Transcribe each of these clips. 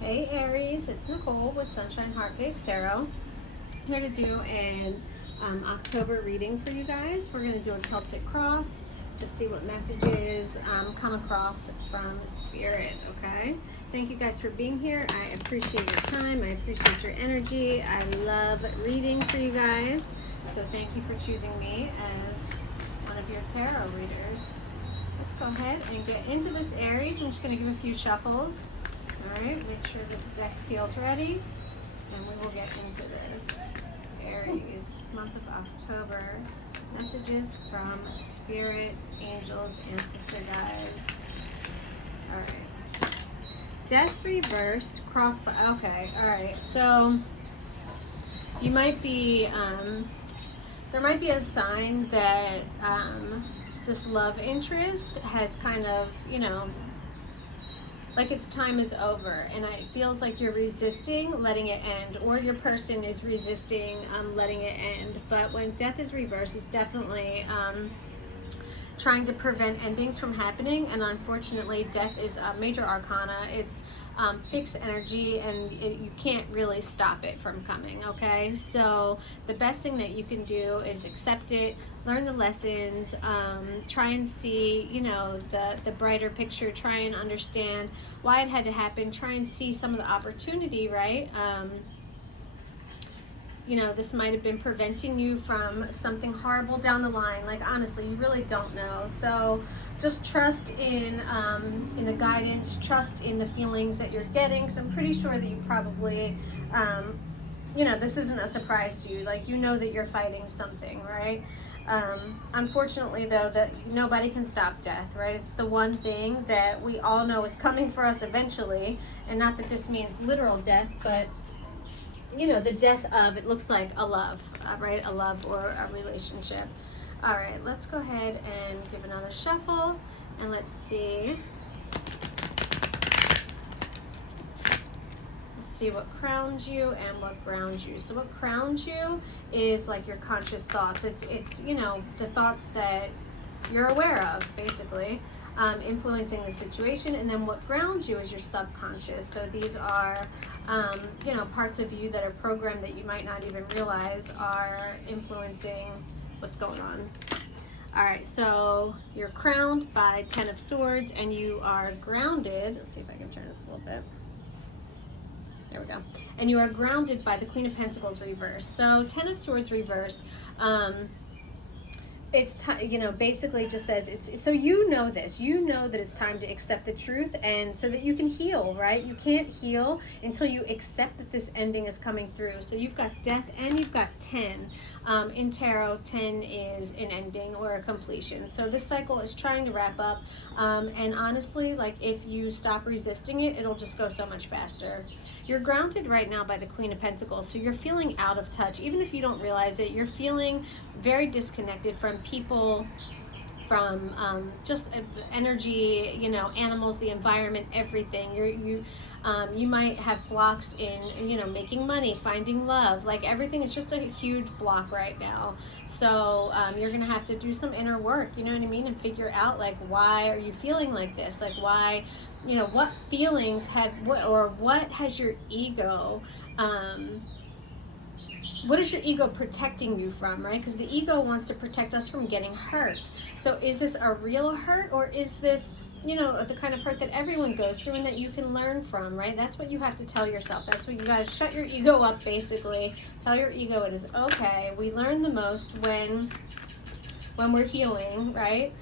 Hey Aries, it's Nicole with Sunshine Heart Face Tarot. Here to do an October reading for you guys. We're going to do a Celtic Cross to see what messages come across from Spirit, okay? Thank you guys for being here. I appreciate your time. I appreciate your energy. I love reading for you guys. So thank you for choosing me as one of your tarot readers. Let's go ahead and get into this, Aries. I'm just going to give a few shuffles. All right, make sure that the deck feels ready, and we will get into this. Aries, month of October, messages from Spirit, angels, and sister guides. All right. Death reversed, cross, okay, all right. So you might be, there might be a sign that this love interest has kind of, like its time is over, and it feels like you're resisting letting it end, or your person is resisting letting it end. But when death is reversed, it's definitely trying to prevent endings from happening. And unfortunately, death is a major arcana. It's fixed energy, and you can't really stop it from coming, okay? So the best thing that you can do is accept it, learn the lessons, try and see, the brighter picture, try and understand why it had to happen, try and see some of the opportunity, right? This might have been preventing you from something horrible down the line. Like, honestly, you really don't know. So just trust in the guidance, trust in the feelings that you're getting. So I'm pretty sure that you probably, this isn't a surprise to you. Like, that you're fighting something, right? Unfortunately, though, that nobody can stop death, right? It's the one thing that we all know is coming for us eventually. And not that this means literal death, but the death of, it looks like a love, right? A love or a relationship. All right, let's go ahead and give another shuffle, and let's see. Let's see what crowns you and what grounds you. So what crowns you is like your conscious thoughts. It's the thoughts that you're aware of, basically. Influencing the situation. And then what grounds you is your subconscious. So these are parts of you that are programmed that you might not even realize are influencing what's going on. All right, so you're crowned by 10 of Swords, and you are grounded. Let's see if I can turn this a little bit. There we go. And you are grounded by the Queen of Pentacles reversed. So 10 of Swords reversed, it's basically just says it's so this, that it's time to accept the truth, and so that you can heal, right? You can't heal until you accept that this ending is coming through. So you've got death and you've got 10. In tarot, 10 is an ending or a completion. So this cycle is trying to wrap up, and honestly, like, if you stop resisting it, it'll just go so much faster. You're grounded right now by the Queen of Pentacles, so you're feeling out of touch. Even if you don't realize it, you're feeling very disconnected from people, from just energy, animals, the environment, everything. You might have blocks in, making money, finding love. Like, everything is just a huge block right now. So you're going to have to do some inner work, you know what I mean? And figure out, like, why are you feeling like this? Like, why, what feelings what has your ego, what is your ego protecting you from, right? Because the ego wants to protect us from getting hurt. So is this a real hurt, or is this, the kind of hurt that everyone goes through and that you can learn from, right? That's what you have to tell yourself. That's what you got to shut your ego up, basically. Tell your ego it is okay. We learn the most when we're healing, right?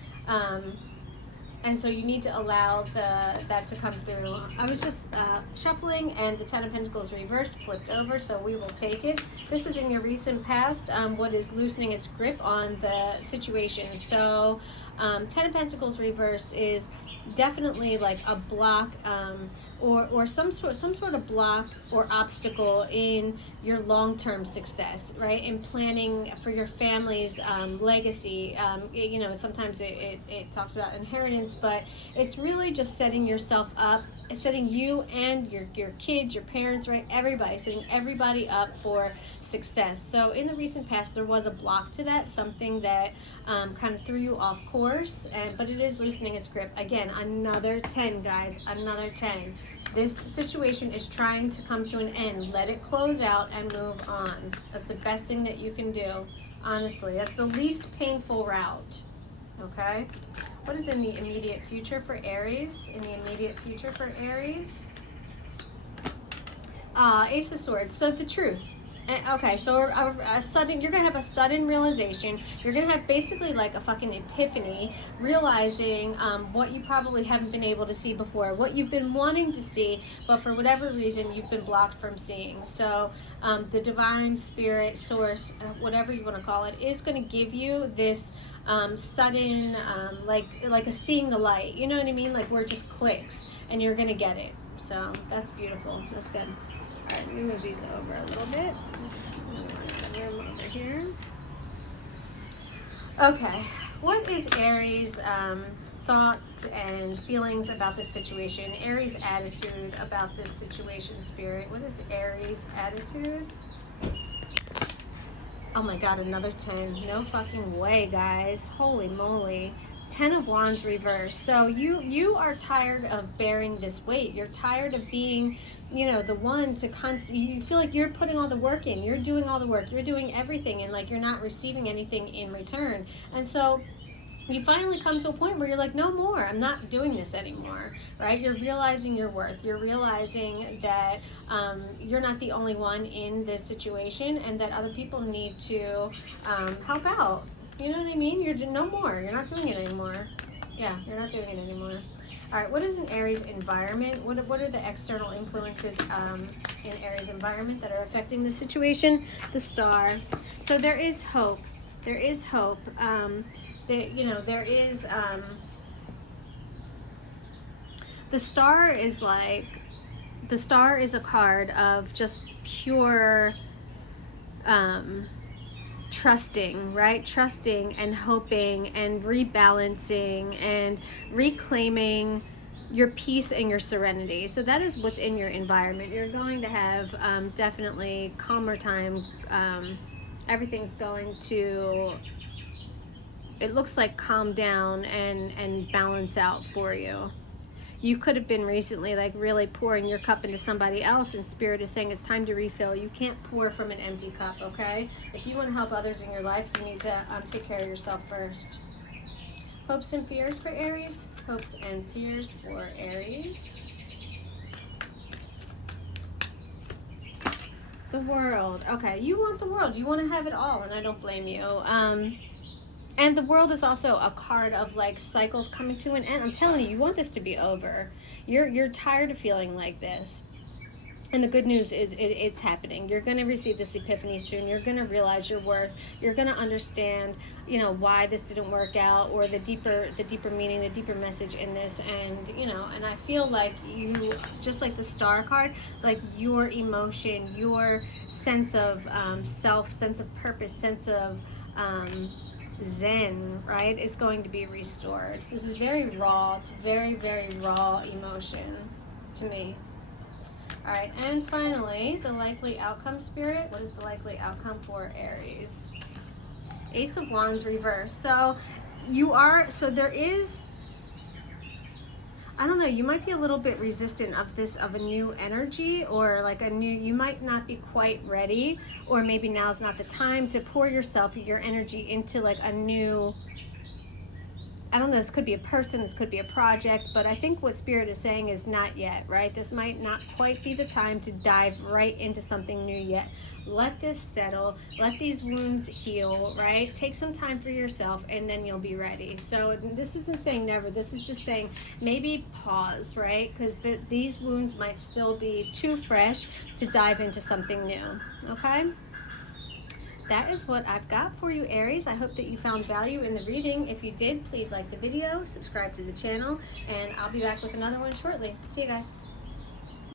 And so you need to allow that to come through. I was just shuffling, and the 10 of Pentacles reversed, flipped over, so we will take it. This is in your recent past, what is loosening its grip on the situation. So 10 of Pentacles reversed is definitely like a block, or some sort of block or obstacle in your long-term success, right? In planning for your family's legacy. Sometimes it talks about inheritance, but it's really just setting yourself up. It's setting you and your kids, your parents, right? Everybody, setting everybody up for success. So in the recent past, there was a block to that, something that kind of threw you off course, but it is loosening its grip. Again, another 10, guys, another 10. This situation is trying to come to an end. Let it close out and move on. That's the best thing that you can do. Honestly, that's the least painful route. Okay? What is in the immediate future for Aries? In the immediate future for Aries? Ace of Swords. So the truth. Okay, so a sudden, you're going to have a sudden realization. You're going to have basically like a fucking epiphany, realizing what you probably haven't been able to see before, what you've been wanting to see, but for whatever reason, you've been blocked from seeing. So the divine spirit, source, whatever you want to call it, is going to give you this sudden, like a seeing the light. You know what I mean? Like where it just clicks, and you're going to get it. So that's beautiful. That's good. All right, let me move these over a little bit. Room over here. Okay, what is Aries' thoughts and feelings about this situation? Aries' attitude about this situation, Spirit. What is Aries' attitude? Oh my God, another 10. No fucking way, guys. Holy moly. 10 of Wands reversed. So you are tired of bearing this weight. You're tired of being, the one to you feel like you're putting all the work in. You're doing all the work. You're doing everything, and like you're not receiving anything in return. And so you finally come to a point where you're like, no more. I'm not doing this anymore, right? You're realizing your worth. You're realizing that you're not the only one in this situation, and that other people need to help out. You know what I mean? You're no more. You're not doing it anymore. Yeah, you're not doing it anymore. All right, what is an Aries environment? What are the external influences in Aries environment that are affecting the situation? The Star. So there is hope. There is hope. There is the Star is like, the Star is a card of just pure trusting, right? Trusting and hoping and rebalancing and reclaiming your peace and your serenity. So that is what's in your environment. You're going to have definitely calmer time. Everything's going to, it looks like, calm down and balance out for you. You could have been recently like really pouring your cup into somebody else, and Spirit is saying it's time to refill. You can't pour from an empty cup, okay? If you want to help others in your life, you need to take care of yourself first. Hopes and fears for Aries. Hopes and fears for Aries. The World. Okay, you want the world. You want to have it all, and I don't blame you. And the World is also a card of like cycles coming to an end. I'm telling you, you want this to be over. You're tired of feeling like this. And the good news is it's happening. You're going to receive this epiphany soon. You're going to realize your worth. You're going to understand, why this didn't work out, or the deeper meaning, the deeper message in this. And, and I feel like you, just like the Star card, like your emotion, your sense of self, sense of purpose, sense of Zen, right, is going to be restored. This is very raw. It's very, very raw emotion to me. All right, and finally, the likely outcome, Spirit. What is the likely outcome for Aries? Ace of Wands reverse. So there is, I don't know, you might be a little bit resistant of a new energy, or like you might not be quite ready, or maybe now's not the time to pour your energy into like a new, I don't know, this could be a person, this could be a project, but I think what Spirit is saying is not yet, right? This might not quite be the time to dive right into something new yet. Let this settle, let these wounds heal, right? Take some time for yourself, and then you'll be ready. So this isn't saying never, this is just saying maybe pause, right? Because these wounds might still be too fresh to dive into something new, okay? That is what I've got for you, Aries. I hope that you found value in the reading. If you did, please like the video, subscribe to the channel, and I'll be back with another one shortly. See you guys.